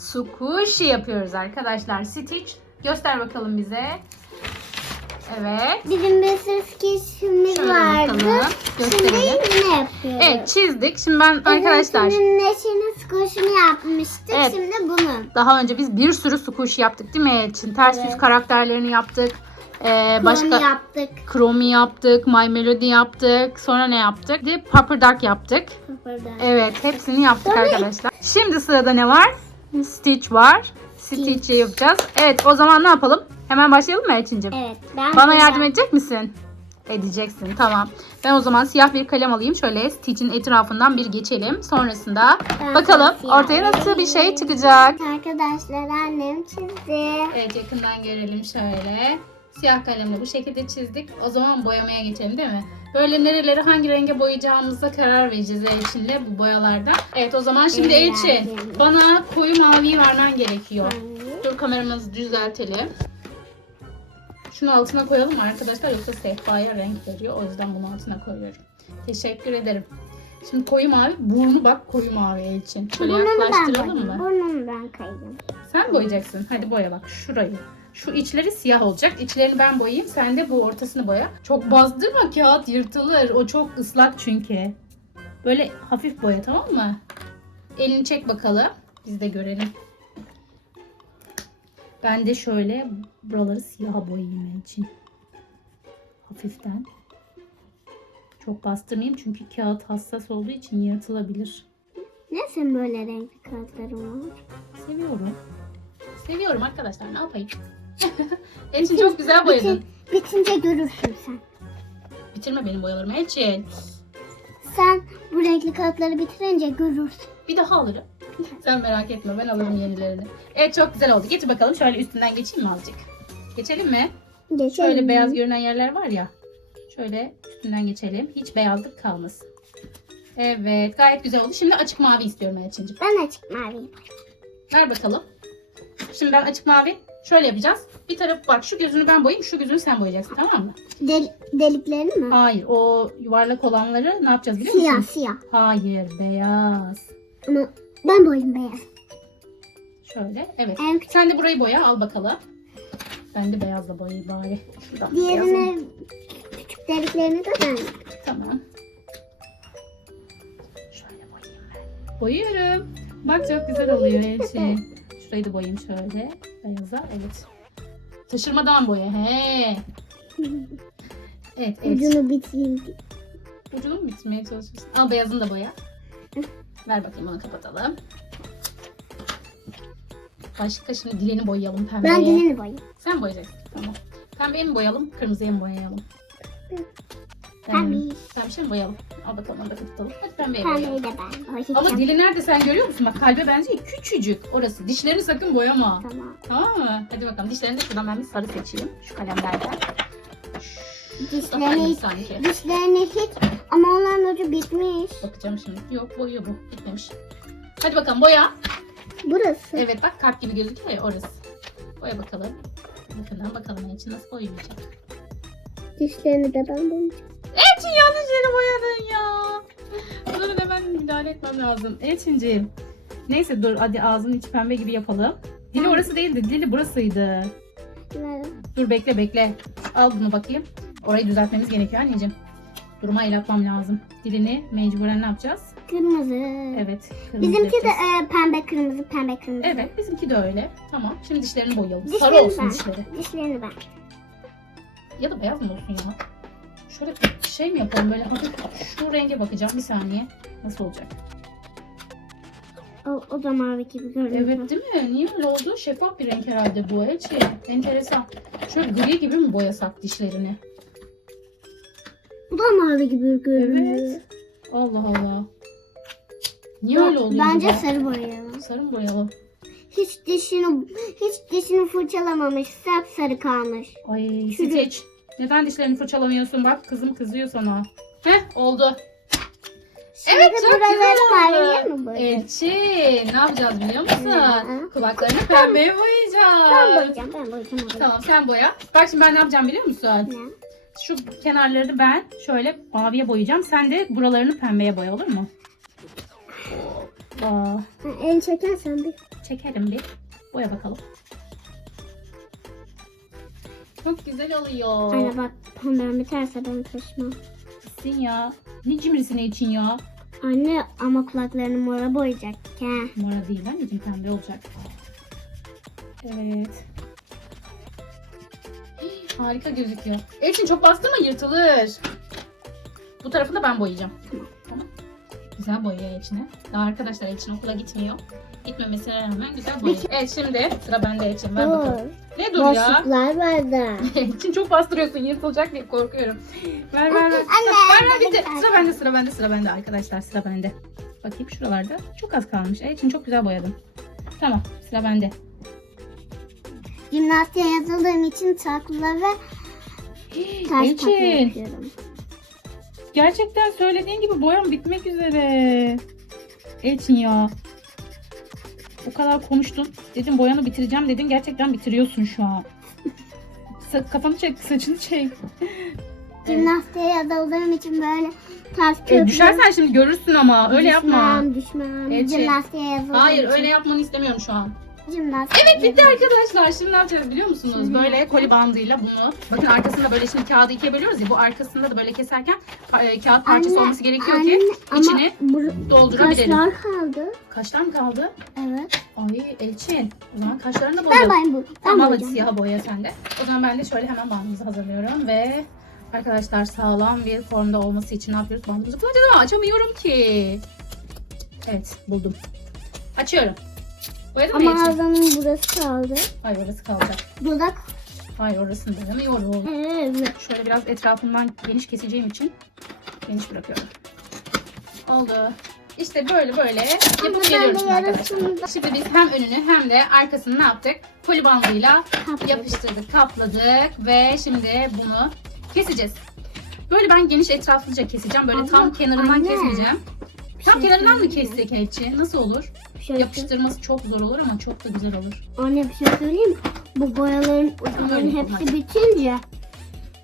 Squishy yapıyoruz arkadaşlar. Stitch göster bakalım bize. Evet. Bizim bir sürü Şöyle vardı. bakalım. Şimdi Gösterelim. yine yapıyoruz. Evet çizdik. Şimdi ben arkadaşlar Bizim neşenin squishini yapmıştık. Evet. Şimdi bunu. daha önce biz bir sürü squishy yaptık değil mi Elçin? Ters yüz karakterlerini yaptık. Ee, başka Başka... yaptık. Chromie yaptık, My Melody yaptık. Sonra ne yaptık? Bir Pupper Duck yaptık. Burada. Evet, hepsini yaptık arkadaşlar. Şimdi sırada ne var? Stitch var. Stitch'i yapacağız. Evet, o zaman ne yapalım? Hemen başlayalım mı Elçin'cim? Evet. Ben Bana yardım edecek misin? Edeceksin, tamam. Ben o zaman siyah bir kalem alayım. Şöyle Stitch'in etrafından bir geçelim. Sonrasında Ben bakalım ortaya nasıl bir şey çıkacak. Arkadaşlar annem çizdi. Evet yakından görelim şöyle. Siyah kalemle bu şekilde çizdik. O zaman boyamaya geçelim değil mi? Böyle nereleri hangi renge boyayacağımıza karar vereceğiz Elçin'le bu boyalarda. Evet o zaman şimdi Elçin bana koyu maviyi vermen gerekiyor. Dur kameramızı düzeltelim. Şunu altına koyalım arkadaşlar yoksa sehpaya renk veriyor. O yüzden bunu altına koyuyorum. Teşekkür ederim. Şimdi koyu mavi burnu bak koyu mavi Elçin. Şöyle ben yaklaştıralım koyayım. mı? Burnunu ben koyayım. Sen boyayacaksın. Hadi boya bak şurayı. Şu içleri siyah olacak. İçlerini ben boyayayım. Sen de bu ortasını boya. Çok bastırma kağıt yırtılır. O çok ıslak çünkü. Böyle hafif boya tamam mı? Elini çek bakalım. Biz de görelim. Ben de şöyle buraları siyaha boyayayım için. Hafiften. Çok bastırmayayım çünkü kağıt hassas olduğu için yırtılabilir. Neden böyle renkli kağıtlarım var? Seviyorum. Seviyorum arkadaşlar. Ne yapayım? Elçin çok güzel boyadın. Bitin, bitince görürsün sen. Bitirme benim boyalarımı Elçin. Sen bu renkli kağıtları bitirince görürsün. Bir daha alırım. Sen merak etme ben alırım yenilerini. Evet çok güzel oldu. Getir bakalım şöyle üstünden geçeyim mi azıcık? Geçelim mi? Geçelim. Şöyle beyaz görünen yerler var ya. Şöyle üstünden geçelim. Hiç beyazlık kalmasın. Evet gayet güzel oldu. Şimdi açık mavi istiyorum Elçin'cim. Ben açık maviyim. Ver bakalım. Şimdi ben açık mavi şöyle yapacağız. Bir tarafı bak şu gözünü ben boyayayım şu gözünü sen boyayacaksın tamam mı? Del- deliklerini mi? Hayır o yuvarlak olanları ne yapacağız biliyor musun? Siyah siyah. Hayır beyaz. Ama ben boyayım beyaz. Şöyle evet. En Sen de burayı boya al bakalım. Ben de beyazla boyayayım bari. Şuradan diğerini küçük deliklerini de ben. Tamam. Şöyle boyayayım ben. Boyuyorum. Bak çok güzel oluyor Elçi. Şurayı da boyayayım şöyle. Beyaza evet. Taşırmadan boya he. Evet evet. Ucunu bitireyim. Ucunu mu bitirmeye çalışıyorsun? Al beyazını da boya. Ver bakayım onu kapatalım. Başka şimdi dilini boyayalım pembeye. Ben dilini boyayayım. Sen boyayacaksın. Tamam. Pembeye mi boyayalım, kırmızıya mı boyayalım? Pembe. Pembe mi boyayalım? Al bakalım onu da kapatalım. Hadi pembeye boyayalım. Pembeyi de ben boyayacağım. Ama dili nerede sen görüyor musun? Bak kalbe benziyor. Küçücük orası. Dişlerini sakın boyama. Tamam. Tamam mı? Hadi bakalım. Dişlerini de şuradan ben bir sarı seçeyim. Şu kalemlerden. Dişlerini, sanki. dişlerini hiç ama onların ucu bitmiş. Bakacağım şimdi. Yok boyuyor bu. Bitmemiş. Hadi bakalım boya. Burası. Evet bak kalp gibi gözüküyor ya orası. Boya bakalım. Yakından bakalım için nasıl boyayacak. Dişlerini de ben boyayacağım. Elçin yanlış yere boyadın ya. Dur hemen müdahale etmem lazım. Elçinciğim. Neyse dur hadi ağzının içi pembe gibi yapalım. Dili orası değildi. Dili burasıydı. Ver. Dur bekle bekle. Al bunu bakayım. Orayı düzeltmemiz gerekiyor anneciğim. Duruma el atmam lazım. Dilini mecburen ne yapacağız? Kırmızı. Evet. kırmızı Bizimki de yapacağız. e, pembe kırmızı pembe kırmızı. Evet bizimki de öyle. Tamam. Şimdi dişlerini boyayalım. Dişlerini Sarı olsun ben. dişleri. Dişlerini ben. Ya da beyaz mı olsun ya? Şöyle şey mi yapalım böyle hafif şu renge bakacağım bir saniye. Nasıl olacak? O, o da mavi gibi görünüyor. Evet değil mi? Niye öyle oldu? Şeffaf bir renk herhalde bu Elçi. Enteresan. Şöyle gri gibi mi boyasak dişlerini? Bu da mavi gibi görünüyor. Evet. Allah Allah. Niye öyle oluyor Bence acaba? sarı boyayalım. Sarı mı boyayalım? Hiç dişini hiç dişini fırçalamamış. Sapsarı kalmış. Ay Şurada- Stitch. Neden dişlerini fırçalamıyorsun? Bak kızım kızıyor sana. Heh oldu. Şimdi Evet çok güzel oldu. Elçin ne yapacağız biliyor musun? Kulaklarını pembeye Ben boyayacağız. boyayacağım. Ben boyayacağım. Tamam sen boya. Bak şimdi ben ne yapacağım biliyor musun? Ne? Şu kenarlarını ben şöyle maviye boyayacağım. Sen de buralarını pembeye boya olur mu? Aa, El çekersen bir. çekelim bir. Boya bakalım. Çok güzel oluyor. Anne bak pembe biterse ben taşımam. Sin ya. Ne cimrisin için ya? Anne ama kulaklarını mora boyayacak. He. Mora değil anneciğim pembe olacak. Evet. Harika gözüküyor. Elçin çok bastırma yırtılır. Bu tarafını da ben boyayacağım. Tamam. Güzel boyuyor Elçin'e. Daha arkadaşlar Elçin okula gitmiyor. Gitmemesine rağmen güzel boyuyor. Evet şimdi sıra bende Elçin. Ver bakalım. Ne dur ya? Boşluklar vardı. Elçin çok bastırıyorsun yırtılacak diye korkuyorum. Ver ver ver. Anne, ver ver bitti. Sıra bende sıra bende sıra bende arkadaşlar sıra bende. Bakayım şuralarda çok az kalmış. Elçin çok güzel boyadım. Tamam sıra bende. Jimnastiğe yazıldığım için takla ve taş Elçin. takla yapıyorum. Gerçekten söylediğin gibi boyam bitmek üzere. Elçin ya. O kadar konuştun. Dedim boyanı bitireceğim dedin. Gerçekten bitiriyorsun şu an. Sa- kafanı çek, saçını çek. Jimnastiğe yazıldığım için böyle E, köprü. düşersen şimdi görürsün ama. Öyle yapma. Düşmem, düşmem. Elçin. Jimnastiğe yazıldığım Hayır öyle yapmanı istemiyorum şu an. Jimnastiğe Evet bitti arkadaşlar. Şimdi ne yapacağız biliyor musunuz? Böyle koli bandıyla bunu. Bakın arkasında böyle şimdi kağıdı ikiye bölüyoruz ya. Bu arkasında da böyle keserken e, kağıt parçası Anne, olması gerekiyor ki ama içini doldurabilelim. Kaşlar kaldı. Kaçlar mı kaldı? Evet. Ay Elçin. O zaman kaşlarını da Ben boyayalım. ben bu. Ben Tamam hadi boyayacağım. siyah boya sende. O zaman ben de şöyle hemen bandımızı hazırlıyorum ve arkadaşlar sağlam bir formda olması için ne yapıyoruz? Bandımızı kullanacağız ama açamıyorum ki. Evet buldum. Açıyorum. Boyadın mı Ama ağzının burası kaldı. Hayır orası kalacak. Dudak. Hayır orasını boyamıyorum. Evet. Şöyle biraz etrafından geniş keseceğim için geniş bırakıyorum. Oldu. İşte böyle böyle yapıp ben geliyoruz arkadaşlar. yarısını da- Şimdi biz hem önünü hem de arkasını ne yaptık? Poli bandıyla Kapladık. yapıştırdık, kapladık ve şimdi bunu keseceğiz. Böyle ben geniş etraflıca keseceğim. Böyle tam Abla, kenarından anne. kesmeyeceğim. Tam şey kenarından mı kessek Elçi? Nasıl olur? Şöyle Yapıştırması çok zor olur ama çok da güzel olur. Anne bir şey söyleyeyim mi? Bu boyaların ucunun hepsi hadi. bitince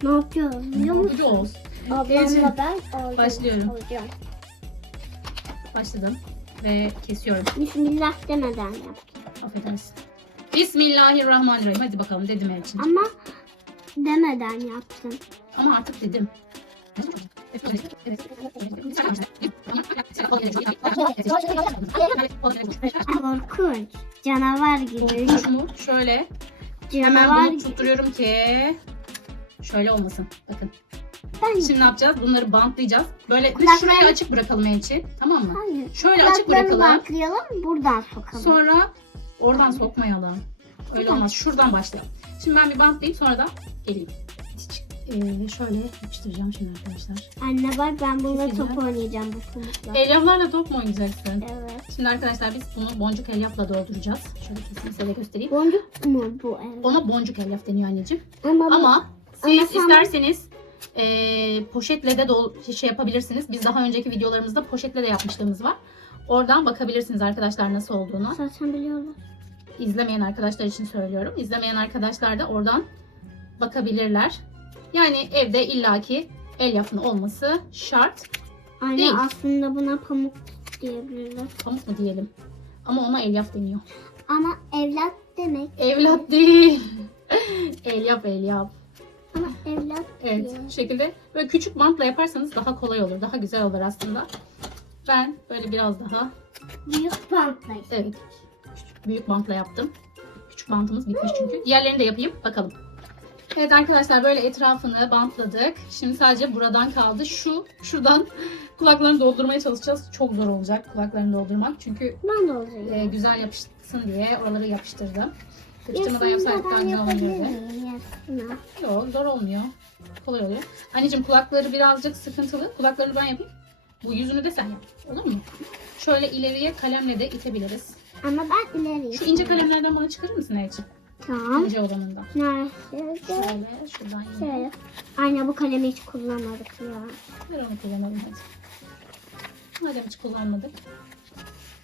ne yapacağız biliyor musun? Ucu olsun. Ablamla ben alacağım. Başlıyorum. alacağım. Başladım ve kesiyorum. Bismillah demeden yap. Affedersin. Bismillahirrahmanirrahim. Hadi bakalım dedim Elçin. Ama demeden yaptın. Ama artık dedim. Korkunç. Canavar gibi. Mu? Şöyle. Hemen Canavar bunu gibi. tutturuyorum ki şöyle olmasın. Bakın. Ben Şimdi ne yapacağız? Bunları bantlayacağız. Böyle Kulaklarını- şurayı açık bırakalım Elçin. Tamam mı? Hayır. Şöyle açık bırakalım. bantlayalım buradan sokalım. Sonra oradan sokmayalım. Öyle olmaz. Şuradan başlayalım. Şimdi ben bir bantlayayım sonra da geleyim. Ee, şöyle yapıştıracağım şimdi arkadaşlar. Anne bak ben bununla Güzel. top oynayacağım bu pamukla. Elyaflarla top mu oynayacaksın? Evet. Şimdi arkadaşlar biz bunu boncuk elyafla dolduracağız. Şöyle kesin size de göstereyim. Boncuk mu bu evet? Ona boncuk elyaf deniyor anneciğim. Ama, Ama siz Ama sen- isterseniz eee, poşetle de dol şey yapabilirsiniz. Biz daha önceki videolarımızda poşetle de yapmışlığımız var. Oradan bakabilirsiniz arkadaşlar nasıl olduğunu. zaten biliyorlar. İzlemeyen arkadaşlar için söylüyorum. İzlemeyen arkadaşlar da oradan bakabilirler. Yani evde illaki elyafın olması şart. Anne Değil. aslında buna pamuk diyebilirler. Pamuk mu diyelim? Ama ona elyaf deniyor. Ama evlat demek. Evlat değil. elyaf elyaf. Ama evlat Evet diye. bu şekilde böyle küçük bantla yaparsanız daha kolay olur. Daha güzel olur aslında. Ben böyle biraz daha Büyük bantlayız. evet küçük, büyük bantla yaptım. Küçük bantımız bitmiş çünkü. Diğerlerini de yapayım bakalım. Evet arkadaşlar böyle etrafını bantladık. Şimdi sadece buradan kaldı. Şu şuradan kulaklarını doldurmaya çalışacağız. Çok zor olacak kulaklarını doldurmak. Çünkü Ben de olacağım. e, güzel yapışsın diye oraları yapıştırdım. Kırıştırmadan yapsaydık daha güzel olurdu. Yok zor olmuyor. Kolay oluyor. Anneciğim kulakları birazcık sıkıntılı. Kulaklarını ben yapayım. Bu yüzünü de sen yap. Olur mu? Şöyle ileriye kalemle de itebiliriz. Ama ben ileriyim. Şu ince kalemlerden bana çıkarır mısın Elçin? Tamam. İnce olanından. Nerede? Şöyle şuradan yine. Şöyle. Anne bu kalemi hiç kullanmadık ya. Ver onu kullanalım hadi. Madem hiç kullanmadık.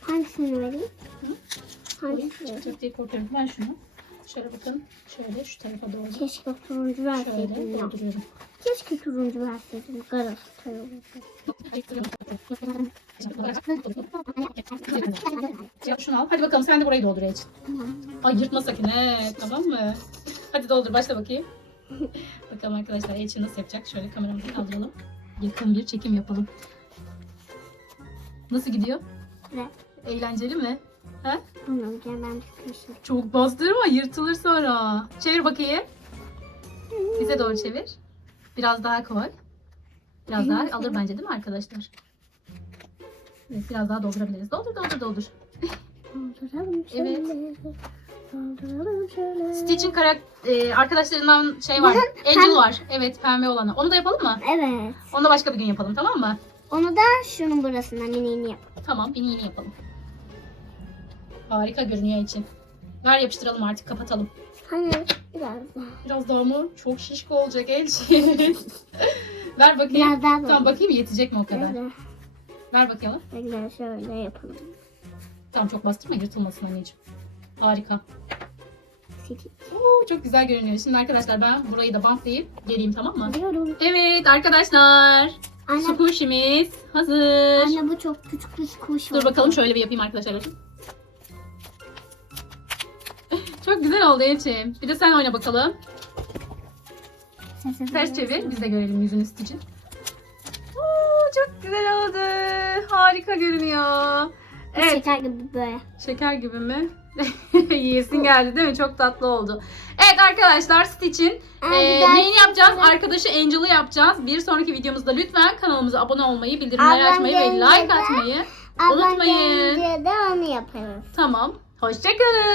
Hangisini vereyim? Hı? Hangisini? Çıkacak diye korkuyorum. Ben şunu. Şöyle bakın. Şöyle şu tarafa doğru. Keşke turuncu Şöyle verseydin ya. dolduruyorum. Keşke turuncu verseydim. Galatasaray olurdu. Şunu al. Hadi bakalım sen de burayı doldur Ece. Ay yırtma sakın he. Tamam mı? Hadi doldur başla bakayım. bakalım arkadaşlar Ece nasıl yapacak? Şöyle kameramızı kaldıralım. Yakın bir çekim yapalım. Nasıl gidiyor? Ve Eğlenceli mi? He? bunu ben sıkmışım. Çok bastırma yırtılır sonra. Çevir bakayım. Bize doğru çevir. Biraz daha koy. Biraz daha alır bence değil mi arkadaşlar? Evet, biraz daha doldurabiliriz. Doldur doldur doldur. Dolduralım Evet. Stitch'in karak e, arkadaşlarından şey var. Angel var. Evet pembe olanı. Onu da yapalım mı? Evet. Onu da başka bir gün yapalım tamam mı? Onu da şunun burasından mini yap. Tamam yeni yapalım. Harika görünüyor için. Ver yapıştıralım artık kapatalım. Hayır. Biraz daha. Biraz daha mı? Çok şişko olacak Elçin. Ver bakayım. Biraz daha Tamam bakayım yetecek mi o kadar? Böyle, Ver bakalım. böyle şöyle yapalım. Tamam çok bastırma yırtılmasın anneciğim. Harika. Oo, çok güzel görünüyor. Şimdi arkadaşlar ben burayı da bantlayıp geleyim tamam mı? Diyorum. Evet arkadaşlar. Anne, Squishy'miz hazır. anne bu çok küçük bir kuş Dur bakalım şöyle bir yapayım arkadaşlar. Çok güzel oldu Elçin. Bir de sen oyna bakalım. Ters çevir. Biz de görelim yüzünü Stitch'in. Oo, çok güzel oldu. Harika görünüyor. Evet. Şeker gibi böyle. Şeker gibi mi? Yiyesin geldi değil mi? Çok tatlı oldu. Evet arkadaşlar Stitch'in e, neyini yapacağız? Arkadaşı Angel'ı yapacağız. Bir sonraki videomuzda lütfen kanalımıza abone olmayı, bildirimleri Ablam açmayı ve gelince like de- atmayı unutmayın. gelince de onu yaparız. Tamam. Hoşçakalın.